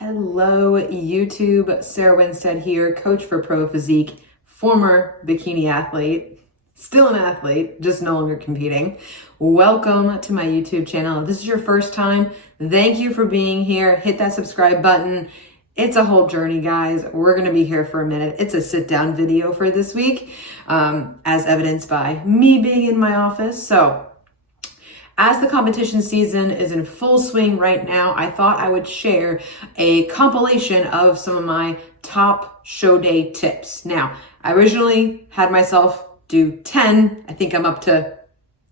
Hello, YouTube. Sarah Winstead here, coach for Pro Physique, former bikini athlete, still an athlete, just no longer competing. Welcome to my YouTube channel. If this is your first time, thank you for being here. Hit that subscribe button. It's a whole journey, guys. We're going to be here for a minute. It's a sit-down video for this week, as evidenced by me being in my office. So, as the competition season is in full swing right now, I thought I would share a compilation of some of my top show day tips. Now, I originally had myself do 10. I think I'm up to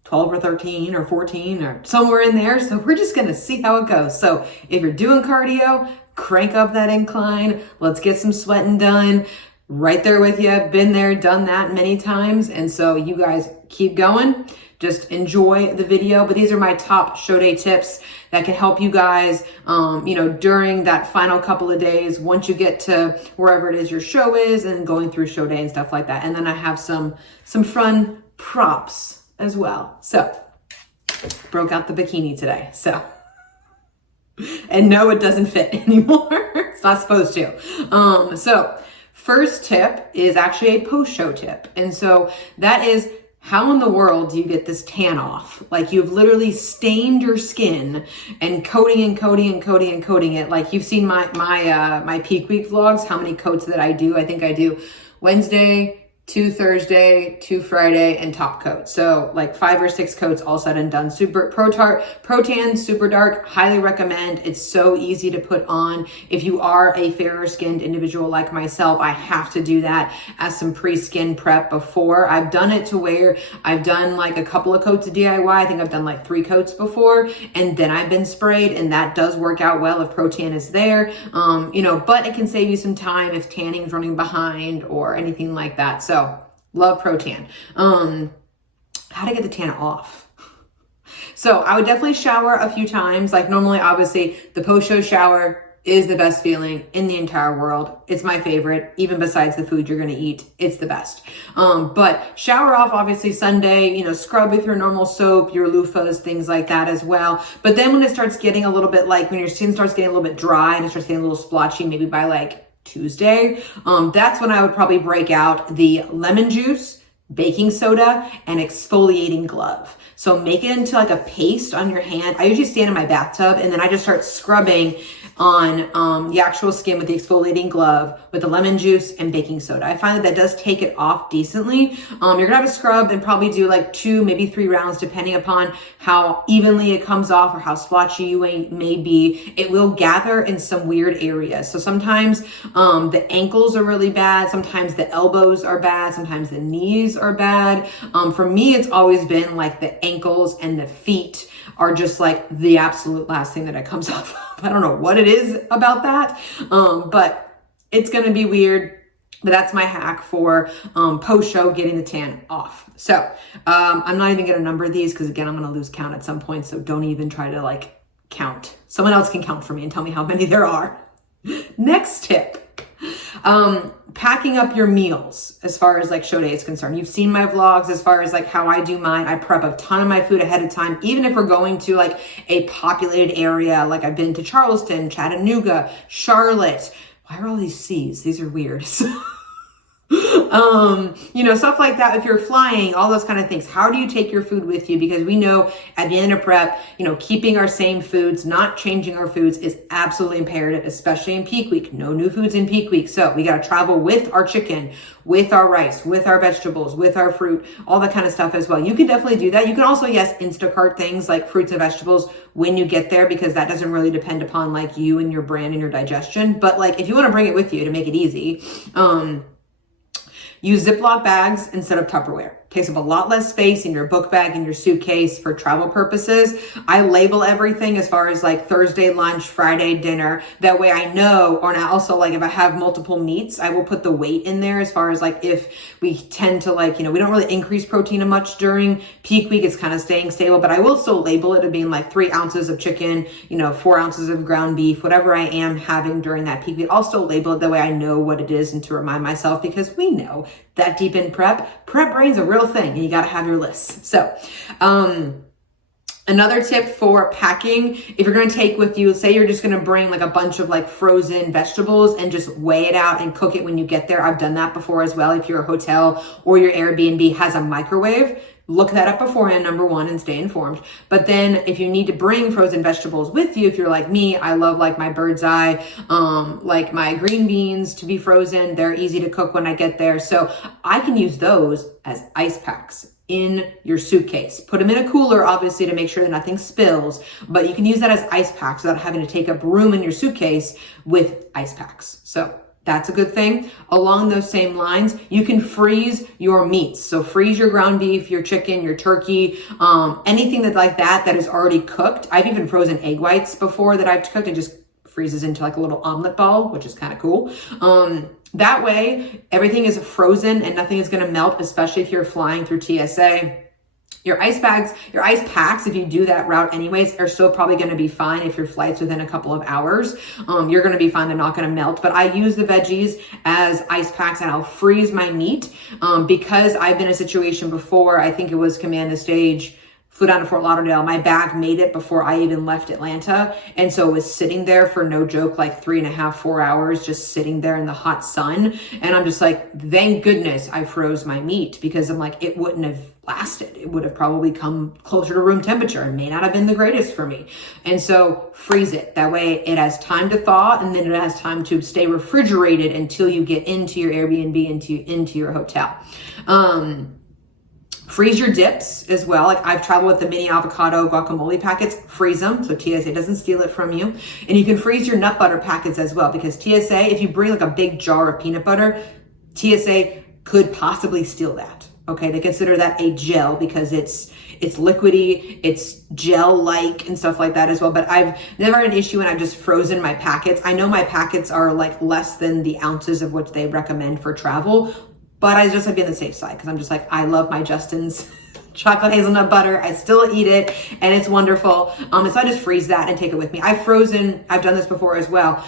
12 or 13 or 14 or somewhere in there. So we're just going to see how it goes. So if you're doing cardio, crank up that incline. Let's get some sweating done. Right there with you. Been there, done that many times. And so you guys keep going. Just enjoy the video. But these are my top show day tips that can help you guys, during that final couple of days, once you get to wherever it is your show is and going through show day and stuff like that. And then I have some fun props as well. So broke out the bikini today. And no, it doesn't fit anymore. It's not supposed to. First tip is actually a post-show tip. And so that is, how in the world do you get this tan off? Like, you've literally stained your skin and coating it. Like, you've seen my peak week vlogs, how many coats that I do. I think I do Wednesday, 2 Thursday, 2 Friday, and top coat. So like 5 or 6 coats all said and done. Super Pro Tan, super dark, highly recommend. It's so easy to put on. If you are a fairer skinned individual like myself, I have to do that as some pre-skin prep before. I've done it to where I've done like a couple of coats of DIY. I think I've done like 3 coats before, and then I've been sprayed, and that does work out well if Pro Tan is there. But it can save you some time if tanning is running behind or anything like that. So love Pro Tan. How to get the tan off? So I would definitely shower a few times. Like, normally, obviously, the post-show shower is the best feeling in the entire world. It's my favorite, even besides the food you're going to eat. It's the best. But shower off, obviously, Sunday, scrub with your normal soap, your loofahs, things like that as well. But then when it starts getting a little bit, like when your skin starts getting a little bit dry and it starts getting a little splotchy, maybe by like Tuesday, that's when I would probably break out the lemon juice, baking soda, and exfoliating glove. So make it into like a paste on your hand. I usually stand in my bathtub and then I just start scrubbing on the actual skin with the exfoliating glove with the lemon juice and baking soda. I find that does take it off decently. You're gonna have to scrub and probably do like 2, maybe 3 rounds, depending upon how evenly it comes off or how splotchy you may be. It will gather in some weird areas. So sometimes the ankles are really bad. Sometimes the elbows are bad. Sometimes the knees are bad. For me, it's always been like the ankles and the feet are just like the absolute last thing that it comes off of. I don't know what it is about that, but it's going to be weird. But that's my hack for post-show getting the tan off. So I'm not even going to number these because, again, I'm going to lose count at some point. So don't even try to count. Someone else can count for me and tell me how many there are. Next tip. Packing up your meals as far as show day is concerned. You've seen my vlogs as far as how I do mine. I prep a ton of my food ahead of time, even if we're going to a populated area. Like, I've been to Charleston, Chattanooga, Charlotte. Why are all these C's? These are weird. Stuff like that. If you're flying, all those kind of things. How do you take your food with you? Because we know at the end of prep, keeping our same foods, not changing our foods is absolutely imperative, especially in peak week. No new foods in peak week. So we got to travel with our chicken, with our rice, with our vegetables, with our fruit, all that kind of stuff as well. You can definitely do that. You can also, yes, Instacart things like fruits and vegetables when you get there, because that doesn't really depend upon you and your brand and your digestion. But if you want to bring it with you to make it easy, use Ziploc bags instead of Tupperware. Takes up a lot less space in your book bag and your suitcase for travel purposes. I label everything as far as Thursday lunch, Friday dinner. That way I know, or now also if I have multiple meats, I will put the weight in there as far as if we tend to we don't really increase protein much during peak week. It's kind of staying stable, but I will still label it as being 3 ounces of chicken, 4 ounces of ground beef, whatever I am having during that peak week. I'll still label it that way I know what it is and to remind myself, because we know that deep in prep brain's a real thing and you got to have your lists. So, Another tip for packing, if you're going to take with you, say you're just going to bring like a bunch of like frozen vegetables and just weigh it out and cook it when you get there. I've done that before as well. If your hotel or your Airbnb has a microwave, look that up beforehand, number one, and stay informed. But then if you need to bring frozen vegetables with you, if you're like me, I love like my bird's eye, like my green beans to be frozen. They're easy to cook when I get there. So I can use those as ice packs in your suitcase. Put them in a cooler, obviously, to make sure that nothing spills, but you can use that as ice packs without having to take up room in your suitcase with ice packs. So that's a good thing. Along those same lines, you can freeze your meats. So freeze your ground beef, your chicken, your turkey, anything that like that is already cooked. I've even frozen egg whites before that I've cooked and just freezes into like a little omelet ball, which is kind of cool. That way, everything is frozen and nothing is going to melt, especially if you're flying through TSA. Your ice bags, your ice packs, if you do that route anyways, are still probably going to be fine if your flight's within a couple of hours. You're going to be fine. They're not going to melt. But I use the veggies as ice packs and I'll freeze my meat because I've been in a situation before. I think it was Command the Stage. Flew down to Fort Lauderdale. My bag made it before I even left Atlanta. And so it was sitting there for no joke, like 3.5, 4 hours, just sitting there in the hot sun. And I'm just like, thank goodness I froze my meat, because I'm like, it wouldn't have lasted. It would have probably come closer to room temperature and may not have been the greatest for me. And so freeze it. That way it has time to thaw and then it has time to stay refrigerated until you get into your Airbnb, into your hotel. Freeze your dips as well. Like I've traveled with the mini avocado guacamole packets, freeze them so TSA doesn't steal it from you. And you can freeze your nut butter packets as well, because TSA, if you bring like a big jar of peanut butter, TSA could possibly steal that. Okay, they consider that a gel because it's liquidy, it's gel-like and stuff like that as well. But I've never had an issue when I've just frozen my packets. I know my packets are like less than the ounces of what they recommend for travel, but I just have to be on the safe side because I'm just like, I love my Justin's chocolate hazelnut butter. I still eat it and it's wonderful. And so I just freeze that and take it with me. I've done this before as well.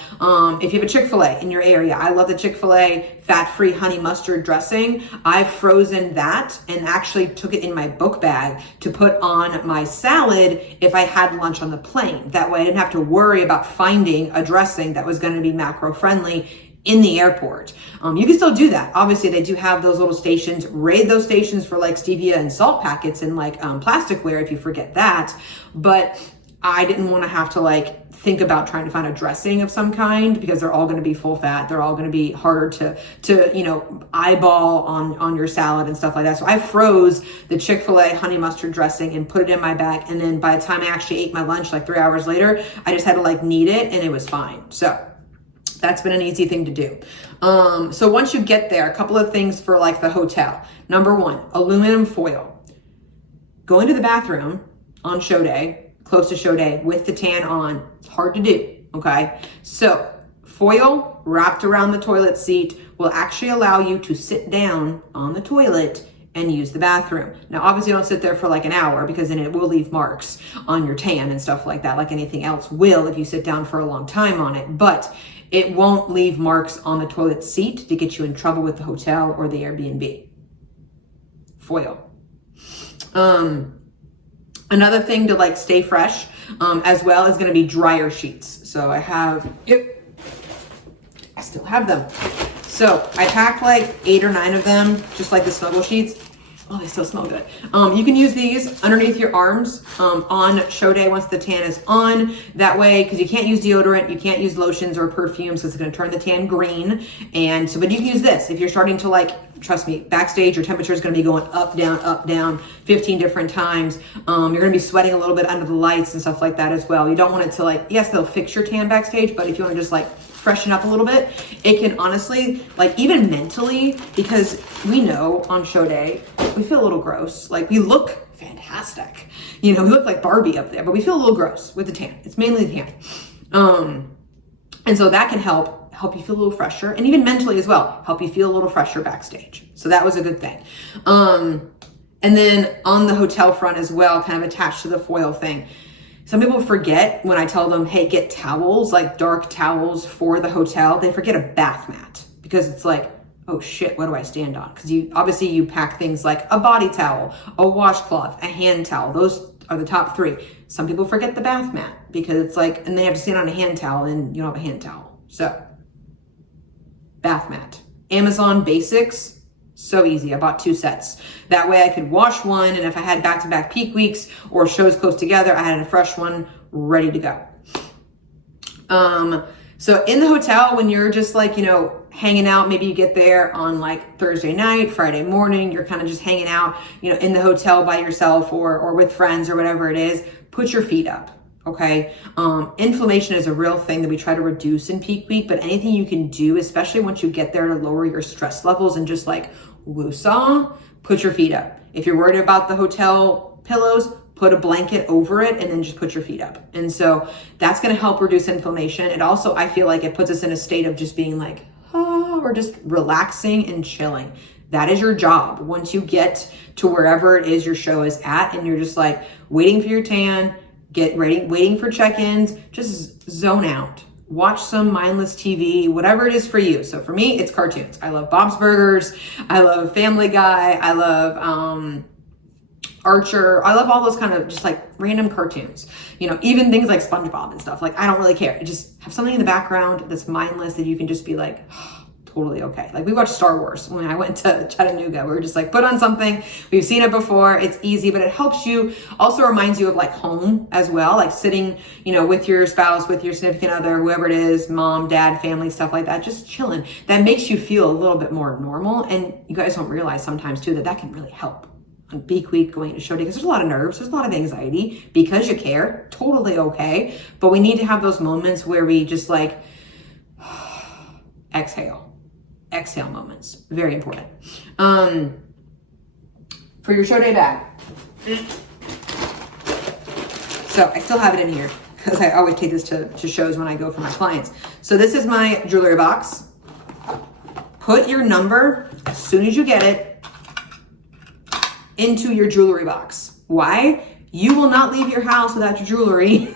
If you have a Chick-fil-A in your area, I love the Chick-fil-A fat-free honey mustard dressing. I've frozen that and actually took it in my book bag to put on my salad if I had lunch on the plane. That way I didn't have to worry about finding a dressing that was going to be macro friendly in the airport. You can still do that. Obviously, they do have those little stations. Raid those stations for like stevia and salt packets and like plasticware if you forget that. But I didn't want to have to like think about trying to find a dressing of some kind because they're all going to be full fat. They're all going to be harder to eyeball on your salad and stuff like that. So I froze the Chick-fil-A honey mustard dressing and put it in my bag. And then by the time I actually ate my lunch, like 3 hours later, I just had to like knead it and it was fine. So that's been an easy thing to do. So once you get there, a couple of things for like the hotel. Number one, aluminum foil. Going to the bathroom on show day, close to show day with the tan on, it's hard to do, okay? So foil wrapped around the toilet seat will actually allow you to sit down on the toilet and use the bathroom. Now, obviously don't sit there for like an hour because then it will leave marks on your tan and stuff like that, like anything else will if you sit down for a long time on it, but it won't leave marks on the toilet seat to get you in trouble with the hotel or the Airbnb. Foil. Another thing to like stay fresh as well is going to be dryer sheets. So I still have them. So I pack like 8 or 9 of them, just like the snuggle sheets. Oh, they still smell good. You can use these underneath your arms on show day once the tan is on. That way, because you can't use deodorant, you can't use lotions or perfumes because it's going to turn the tan green. And so, but you can use this if you're starting to like, trust me, backstage, your temperature is going to be going up, down 15 different times. You're going to be sweating a little bit under the lights and stuff like that as well. You don't want it to like, yes, they'll fix your tan backstage, but if you want to just like freshen up a little bit, it can honestly, like even mentally, because we know on show day, we feel a little gross. Like we look fantastic. We look like Barbie up there, but we feel a little gross with the tan. It's mainly the tan. And so that can help you feel a little fresher, and even mentally as well, help you feel a little fresher backstage. So that was a good thing. And then on the hotel front as well, kind of attached to the foil thing, some people forget when I tell them, hey, get towels, like dark towels for the hotel. They forget a bath mat because it's like, oh shit, what do I stand on? Because you pack things like a body towel, a washcloth, a hand towel. Those are the top 3. Some people forget the bath mat because it's like, and they have to stand on a hand towel and you don't have a hand towel. So bath mat. Amazon Basics, so easy. I bought 2 sets. That way I could wash one, and if I had back-to-back peak weeks or shows close together, I had a fresh one ready to go. So in the hotel, when you're just like, hanging out, maybe you get there on like Thursday night, Friday morning, you're kind of just hanging out, in the hotel by yourself or with friends or whatever it is, put your feet up. Okay. Inflammation is a real thing that we try to reduce in peak week, but anything you can do, especially once you get there, to lower your stress levels and just like woosah, put your feet up. If you're worried about the hotel pillows, put a blanket over it and then just put your feet up. And so that's going to help reduce inflammation. It also, I feel like it puts us in a state of just being like, or just relaxing and chilling. That is your job. Once you get to wherever it is your show is at and you're just like waiting for your tan, get ready, waiting for check-ins, just zone out. Watch some mindless TV, whatever it is for you. So for me, it's cartoons. I love Bob's Burgers. I love Family Guy. I love Archer. I love all those kind of just like random cartoons, even things like SpongeBob and stuff. Like, I don't really care. Just have something in the background that's mindless that you can just be like, totally okay. Like, we watched Star Wars when I went to Chattanooga. We were just like, put on something. We've seen it before. It's easy, but it helps you, also reminds you of like home as well. Like sitting, with your spouse, with your significant other, whoever it is, mom, dad, family, stuff like that, just chilling. That makes you feel a little bit more normal. And you guys don't realize sometimes too, that can really help on peak week going to show day, because there's a lot of nerves, there's a lot of anxiety because you care, totally okay. But we need to have those moments where we just like exhale moments, very important. For your show day bag. So I still have it in here because I always take this to shows when I go for my clients. So this is my jewelry box. Put your number as soon as you get it into your jewelry box. Why? You will not leave your house without your jewelry,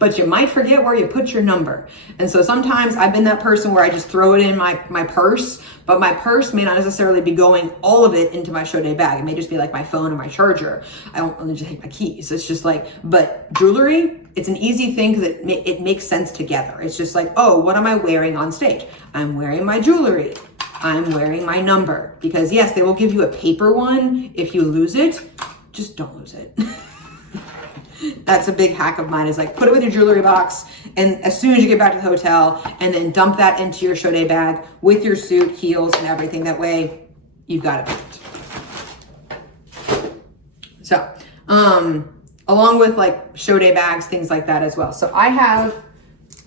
but you might forget where you put your number. And so sometimes I've been that person where I just throw it in my purse, but my purse may not necessarily be going all of it into my show day bag. It may just be like my phone and my charger. I don't really just take my keys. It's just like, but jewelry, it's an easy thing because it makes sense together. It's just like, oh, what am I wearing on stage? I'm wearing my jewelry. I'm wearing my number, because yes, they will give you a paper one if you lose it. Just don't lose it. That's a big hack of mine, is like, put it with your jewelry box, and as soon as you get back to the hotel, and then dump that into your show day bag with your suit, heels, and everything. That way you've got it packed. So, along with like show day bags, things like that as well. So I have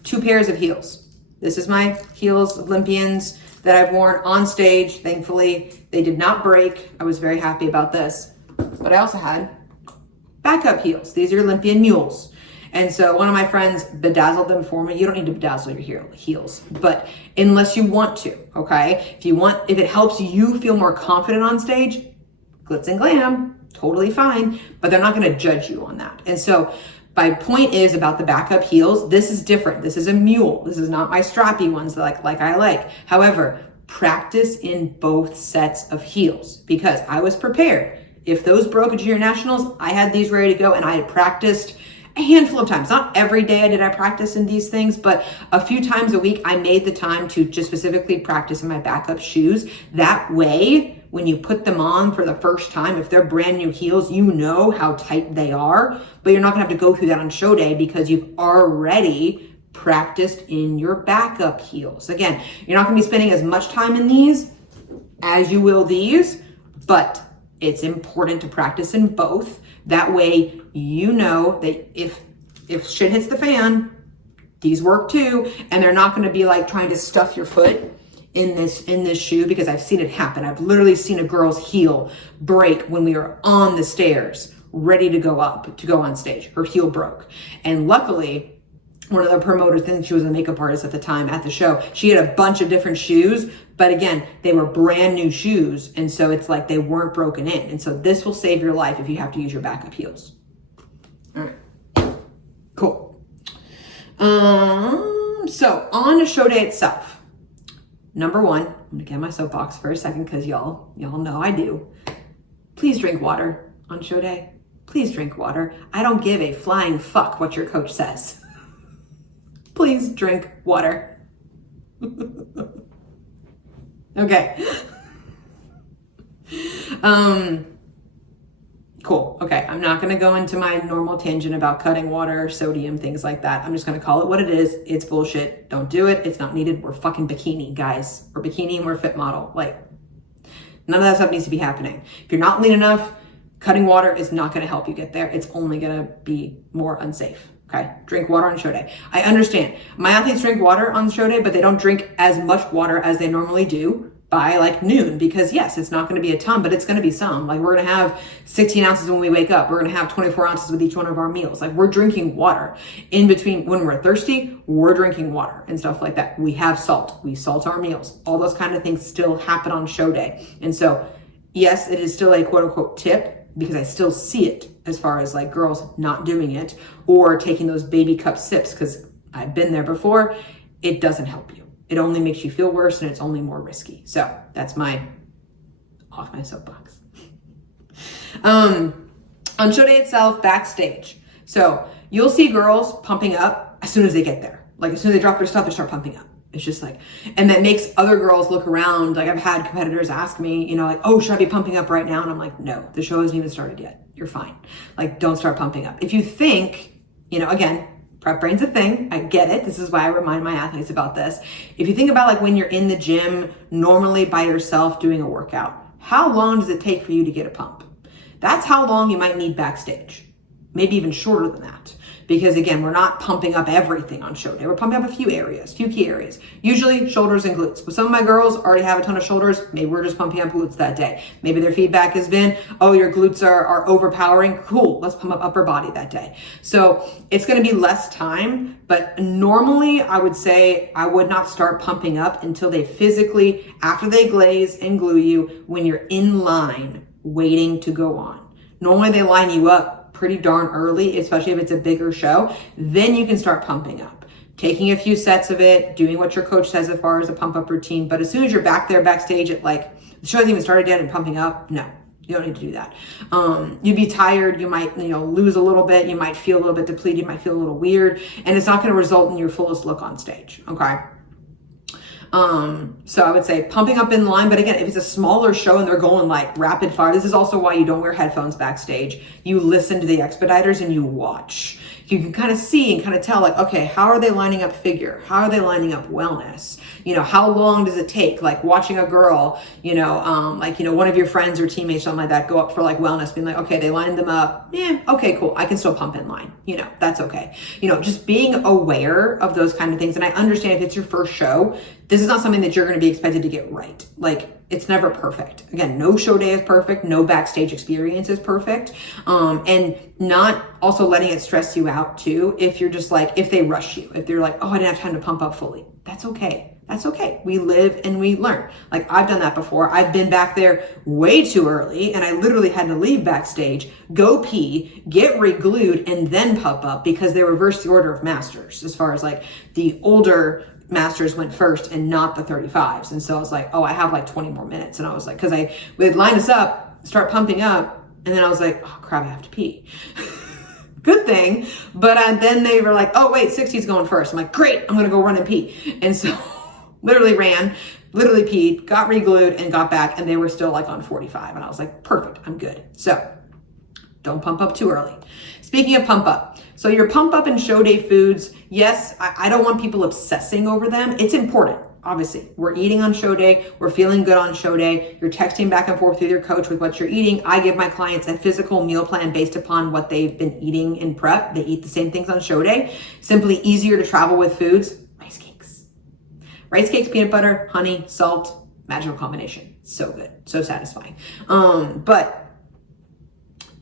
2 pairs of heels. This is my heels, Olympians, that I've worn on stage. Thankfully, they did not break. I was very happy about this. But I also had backup heels. These are Olympian mules. And so one of my friends bedazzled them for me. You don't need to bedazzle your heels, but unless you want to, okay? If it helps you feel more confident on stage, glitz and glam, totally fine, but they're not gonna judge you on that. And so my point is about the backup heels. This is different. This is a mule. This is not my strappy ones that I like. However, practice in both sets of heels, because I was prepared. If those broke at Junior Nationals, I had these ready to go, and I had practiced a handful of times. Not every day did I practice in these things, but a few times a week I made the time to just specifically practice in my backup shoes. That way, when you put them on for the first time, if they're brand new heels, you know how tight they are, but you're not gonna have to go through that on show day because you've already practiced in your backup heels. Again, you're not gonna be spending as much time in these as you will these, but it's important to practice in both. That way, you know that if shit hits the fan, these work too, and they're not gonna be like trying to stuff your foot in this shoe, because I've seen it happen. I've literally seen a girl's heel break when we were on the stairs, ready to go on stage. Her heel broke. And luckily, one of the promoters, I think she was a makeup artist at the time at the show, she had a bunch of different shoes, but again, they were brand new shoes. And so it's like they weren't broken in. And so this will save your life if you have to use your backup heels. All right, cool. So on a show day itself, number 1, I'm gonna get my soapbox for a second because y'all know I do. Please drink water on show day. please drink water. I don't give a flying fuck what your coach says. Please drink water. Okay. Cool. Okay. I'm not going to go into my normal tangent about cutting water, sodium, things like that. I'm just going to call it what it is. It's bullshit. Don't do it. It's not needed. We're fucking bikini, guys. We're bikini and we're fit model. Like, none of that stuff needs to be happening. If you're not lean enough, cutting water is not going to help you get there. It's only going to be more unsafe. Okay. Drink water on show day. I understand. My athletes drink water on show day, but they don't drink as much water as they normally do by like noon, because yes, it's not going to be a ton, but it's going to be some. Like, we're going to have 16 ounces when we wake up. We're going to have 24 ounces with each one of our meals. Like, we're drinking water in between. When we're thirsty, we're drinking water and stuff like that. We have salt. We salt our meals. All those kind of things still happen on show day. And so yes, it is still a quote unquote tip, because I still see it as far as like girls not doing it or taking those baby cup sips, because I've been there before. It doesn't help you. It only makes you feel worse, and it's only more risky. So that's off my soapbox. On show day itself, backstage. So you'll see girls pumping up as soon as they get there. Like, as soon as they drop their stuff, they start pumping up. It's just like, and that makes other girls look around. Like, I've had competitors ask me, like, oh, should I be pumping up right now? And I'm like, no, the show hasn't even started yet. You're fine. Like, don't start pumping up. If you think, again, prep brain's a thing. I get it. This is why I remind my athletes about this. If you think about like when you're in the gym, normally by yourself doing a workout, how long does it take for you to get a pump? That's how long you might need backstage. Maybe even shorter than that. Because again, we're not pumping up everything on show day. We're pumping up a few key areas. Usually shoulders and glutes. But some of my girls already have a ton of shoulders. Maybe we're just pumping up glutes that day. Maybe their feedback has been, oh, your glutes are overpowering. Cool, let's pump up upper body that day. So it's going to be less time. But normally I would say I would not start pumping up until they physically, after they glaze and glue you, when you're in line waiting to go on. Normally they line you up pretty darn early, especially if it's a bigger show. Then you can start pumping up, taking a few sets of it, doing what your coach says as far as a pump up routine. But as soon as you're back there backstage at like, the show hasn't even started yet and pumping up, no, you don't need to do that. You'd be tired. You might, lose a little bit. You might feel a little bit depleted. You might feel a little weird, and it's not going to result in your fullest look on stage. Okay. So I would say pumping up in line, but again, if it's a smaller show and they're going like rapid fire, this is also why you don't wear headphones backstage. You listen to the expediters and you watch. You can kind of see and kind of tell like, okay, how are they lining up figure? How are they lining up wellness? How long does it take? Like watching a girl, one of your friends or teammates, something like that, go up for like wellness, being like, okay, they lined them up. Yeah, okay, cool. I can still pump in line. That's okay. Just being aware of those kind of things. And I understand if it's your first show, this is not something that you're going to be expected to get right. Like, it's never perfect. Again, no show day is perfect. No backstage experience is perfect. And not also letting it stress you out too. If you're just like, if they rush you, if they're like, oh, I didn't have time to pump up fully. That's okay. That's okay. We live and we learn. Like, I've done that before. I've been back there way too early and I literally had to leave backstage, go pee, get re-glued, and then pump up because they reversed the order of masters as far as like the older masters went first and not the 35s. And so I was like, oh, I have like 20 more minutes. And I was like, because they'd line us up, start pumping up. And then I was like, oh crap, I have to pee. Good thing. But then they were like, oh wait, 60's going first. I'm like, great, I'm going to go run and pee. And so literally peed, got re-glued and got back. And they were still like on 45. And I was like, perfect, I'm good. So don't pump up too early. Speaking of pump up, so your pump up and show day foods, yes, I don't want people obsessing over them. It's important. Obviously, we're eating on show day. We're feeling good on show day. You're texting back and forth with your coach with what you're eating. I give my clients a physical meal plan based upon what they've been eating in prep. They eat the same things on show day. Simply easier to travel with foods. Rice cakes. Rice cakes, peanut butter, honey, salt, magical combination. So good. So satisfying. But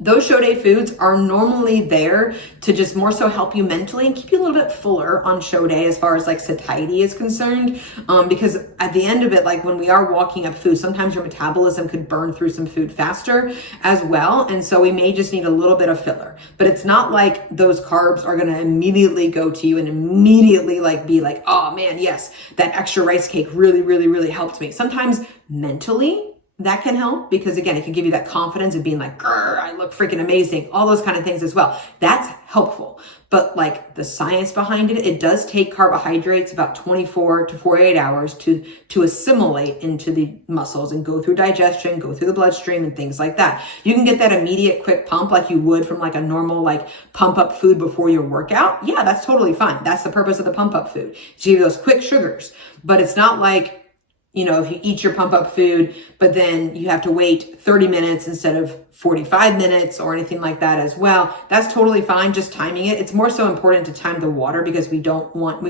those show day foods are normally there to just more so help you mentally and keep you a little bit fuller on show day as far as like satiety is concerned. Because at the end of it, like when we are walking up food, sometimes your metabolism could burn through some food faster as well. And so we may just need a little bit of filler, but it's not like those carbs are going to immediately go to you and immediately like be like, oh man, yes, that extra rice cake really, really, really helped me. Sometimes mentally, that can help because again, it can give you that confidence of being like, grr, I look freaking amazing, all those kind of things as well. That's helpful. But like the science behind it, it does take carbohydrates about 24 to 48 hours to assimilate into the muscles and go through digestion, go through the bloodstream and things like that. You can get that immediate quick pump like you would from like a normal like pump up food before your workout. Yeah, that's totally fine. That's the purpose of the pump up food. To give you those quick sugars. But it's not like, you know, if you eat your pump up food, but then you have to wait 30 minutes instead of 45 minutes or anything like that as well. That's totally fine. Just timing it. It's more so important to time the water because we want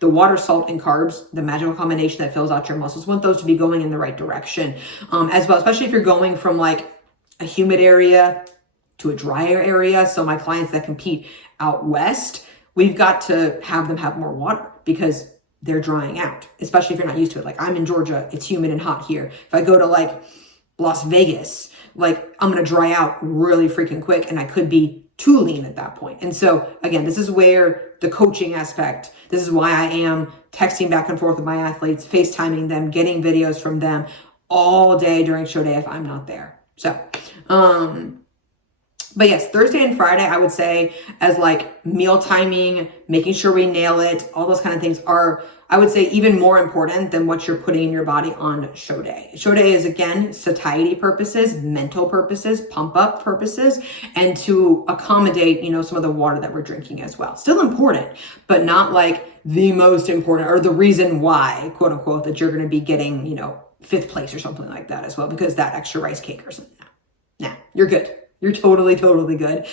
the water, salt, and carbs, the magical combination that fills out your muscles. We want those to be going in the right direction as well, especially if you're going from like a humid area to a drier area. So my clients that compete out west, we've got to have them have more water because they're drying out, especially if you're not used to it. Like I'm in Georgia, it's humid and hot here. If I go to like Las Vegas, like I'm going to dry out really freaking quick and I could be too lean at that point. And so again, this is where the coaching aspect, this is why I am texting back and forth with my athletes, FaceTiming them, getting videos from them all day during show day if I'm not there. So, but yes, Thursday and Friday, I would say as like meal timing, making sure we nail it, all those kind of things are, I would say, even more important than what you're putting in your body on show day. Show day is again, satiety purposes, mental purposes, pump up purposes, and to accommodate, you know, some of the water that we're drinking as well. Still important, but not like the most important or the reason why, quote unquote, that you're going to be getting, you know, 5th place or something like that as well, because that extra rice cake or something. Nah, you're good. You're totally, totally good.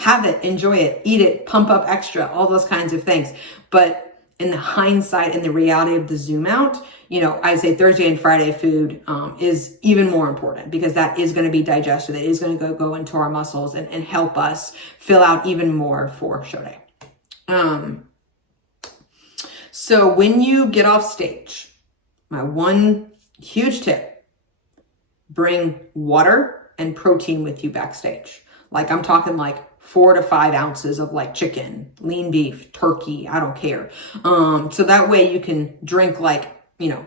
Have it, enjoy it, eat it, pump up extra, all those kinds of things. But in the hindsight, in the reality of the zoom out, you know, I say Thursday and Friday food is even more important because that is going to be digested. It is going to go into our muscles and help us fill out even more for show day. So when you get off stage, my one huge tip, bring water and protein with you backstage. Like I'm talking like 4 to 5 ounces of like chicken, lean beef, turkey, I don't care. So that way you can drink like, you know,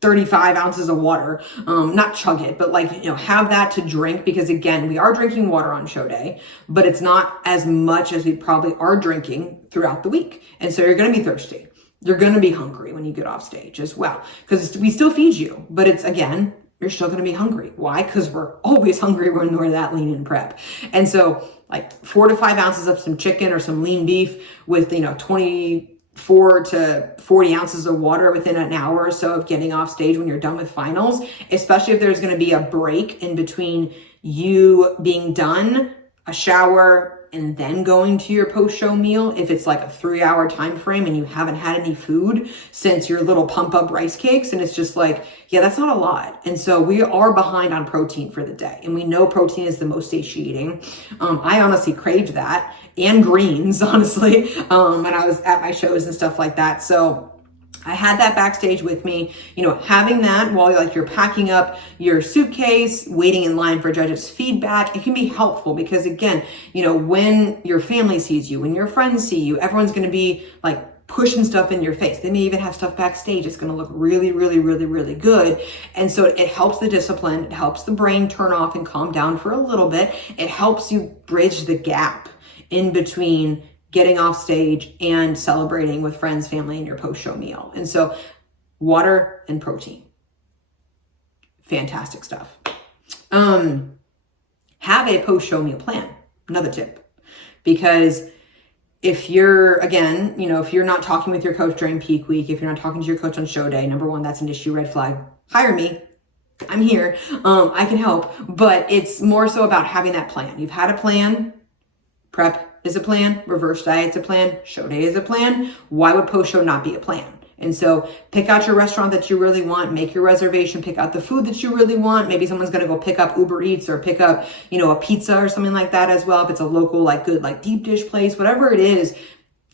35 ounces of water, not chug it, but like, you know, have that to drink because again, we are drinking water on show day, but it's not as much as we probably are drinking throughout the week. And so you're going to be thirsty. You're going to be hungry when you get off stage as well, because we still feed you, but it's again, you're still going to be hungry. Why? Because we're always hungry when we're that lean in prep. And so like 4 to 5 ounces of some chicken or some lean beef with, you know, 24 to 40 ounces of water within an hour or so of getting off stage when you're done with finals, especially if there's going to be a break in between you being done, a shower, and then going to your post-show meal. If it's like a 3-hour time frame and you haven't had any food since your little pump up rice cakes, and it's just like, yeah, that's not a lot. And so we are behind on protein for the day. And we know protein is the most satiating. I honestly craved that and greens, honestly, when I was at my shows and stuff like that. So I had that backstage with me, you know, having that while you're packing up your suitcase, waiting in line for judges' feedback, it can be helpful because again, you know, when your family sees you, when your friends see you, everyone's going to be like pushing stuff in your face. They may even have stuff backstage. It's going to look really, really, really, really good. And so it helps the discipline. It helps the brain turn off and calm down for a little bit. It helps you bridge the gap in between getting off stage and celebrating with friends, family, and your post-show meal. And so water and protein, fantastic stuff. Have a post-show meal plan, another tip, because if you're, again, you know, if you're not talking with your coach during peak week, if you're not talking to your coach on show day, number one, that's an issue, red flag. Hire me. I'm here. I can help, but it's more so about having that plan. You've had a plan, prep is a plan, reverse diet's a plan, show day is a plan. Why would post-show not be a plan? And so pick out your restaurant that you really want, make your reservation, pick out the food that you really want. Maybe someone's going to go pick up Uber Eats or pick up, you know, a pizza or something like that as well. If it's a local, like good, like deep dish place, whatever it is,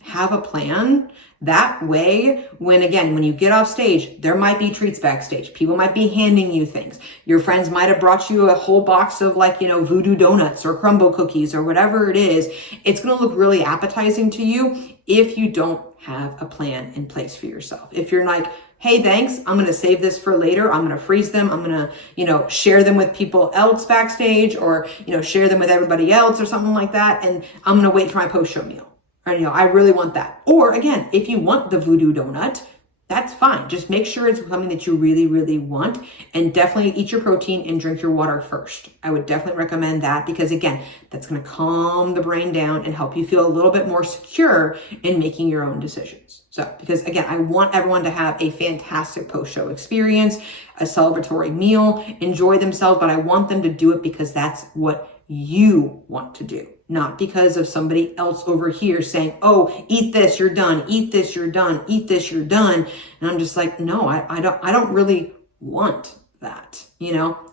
have a plan. That way, when you get off stage, there might be treats backstage. People might be handing you things. Your friends might have brought you a whole box of like, you know, voodoo donuts or crumble cookies or whatever it is. It's going to look really appetizing to you if you don't have a plan in place for yourself. If you're like, hey, thanks, I'm going to save this for later. I'm going to freeze them. I'm going to, share them with people else backstage, or, share them with everybody else or something like that. And I'm going to wait for my post-show meal. Or, I really want that. Or again, if you want the voodoo donut, that's fine. Just make sure it's something that you really, really want, and definitely eat your protein and drink your water first. I would definitely recommend that, because again, that's going to calm the brain down and help you feel a little bit more secure in making your own decisions. So, because again, I want everyone to have a fantastic post-show experience, a celebratory meal, enjoy themselves, but I want them to do it because that's what you want to do, not because of somebody else over here saying, oh, eat this, you're done, eat this, you're done, eat this, you're done. And I'm just like, no, I don't really want that.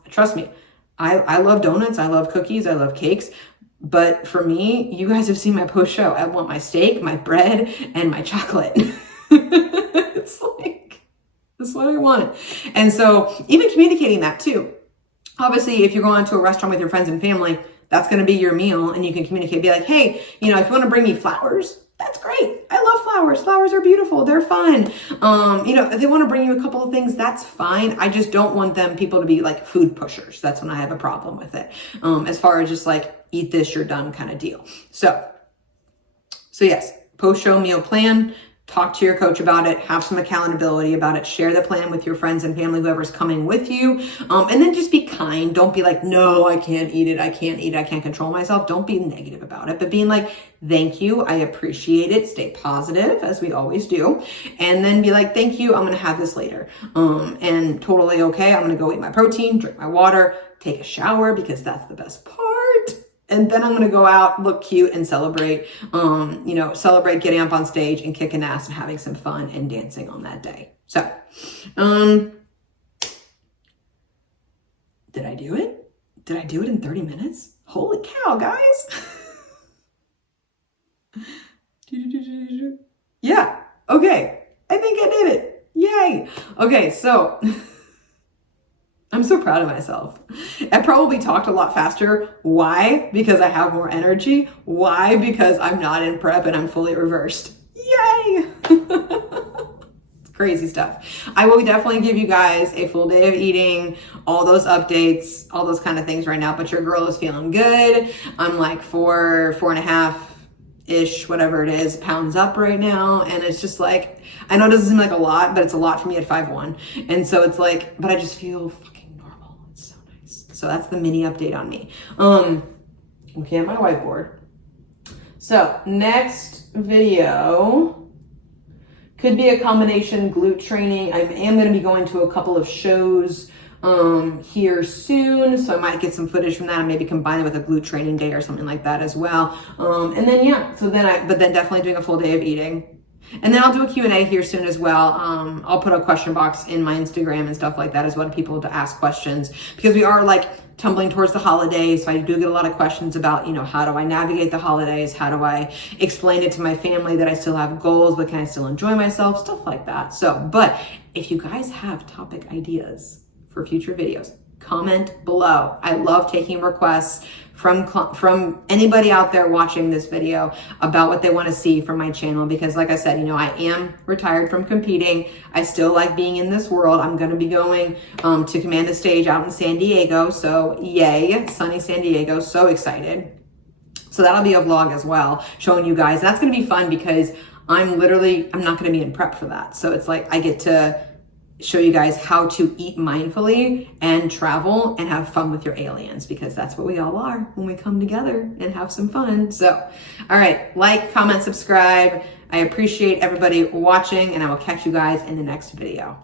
Trust me. I love donuts. I love cookies. I love cakes. But for me, you guys have seen my post show. I want my steak, my bread, and my chocolate. It's like, that's what I want. And so even communicating that too. Obviously, if you're going to a restaurant with your friends and family, that's going to be your meal, and you can communicate, be like, hey, if you want to bring me flowers, that's great. I love flowers. Flowers are beautiful. They're fun. If they want to bring you a couple of things, that's fine. I just don't want people to be like food pushers. That's when I have a problem with it. As far as just like, eat this, you're done kind of deal. So yes, post-show meal plan. Talk to your coach about it, have some accountability about it, share the plan with your friends and family, whoever's coming with you. And then just be kind. Don't be like, no, I can't eat it. I can't eat it. I can't control myself. Don't be negative about it, but being like, thank you. I appreciate it. Stay positive, as we always do. And then be like, thank you. I'm going to have this later. And totally okay. I'm going to go eat my protein, drink my water, take a shower, because that's the best part. And then I'm going to go out, look cute, and celebrate, celebrate getting up on stage and kicking ass and having some fun and dancing on that day. So, did I do it? Did I do it in 30 minutes? Holy cow, guys. Yeah. Okay. I think I did it. Yay. Okay. So I'm so proud of myself. I probably talked a lot faster. Why? Because I have more energy. Why? Because I'm not in prep and I'm fully reversed. Yay! It's crazy stuff. I will definitely give you guys a full day of eating, all those updates, all those kind of things right now, but your girl is feeling good. I'm like 4.5-ish, whatever it is, pounds up right now. And it's just like, I know it doesn't seem like a lot, but it's a lot for me at 5'1". And so it's like, but I just feel so that's the mini update on me. Okay, on my whiteboard. So next video could be a combination glute training. I am going to be going to a couple of shows here soon, so I might get some footage from that and maybe combine it with a glute training day or something like that as well. And then but then definitely doing a full day of eating. And then I'll do a Q&A here soon as well. I'll put a question box in my Instagram and stuff like that as well, to people to ask questions, because we are like tumbling towards the holidays. So I do get a lot of questions about, how do I navigate the holidays? How do I explain it to my family that I still have goals, but can I still enjoy myself? Stuff like that. So, but if you guys have topic ideas for future videos, comment below. I love taking requests from anybody out there watching this video about what they want to see from my channel, because like I said, I am retired from competing. I still like being in this world. I'm going to be going to Command the Stage out in San Diego. So yay, sunny San Diego. So excited. So that'll be a vlog as well, showing you guys. That's going to be fun because I'm not going to be in prep for that. So it's like I get to show you guys how to eat mindfully and travel and have fun with your aliens, because that's what we all are when we come together and have some fun. So, all right, like, comment, subscribe. I appreciate everybody watching, and I will catch you guys in the next video.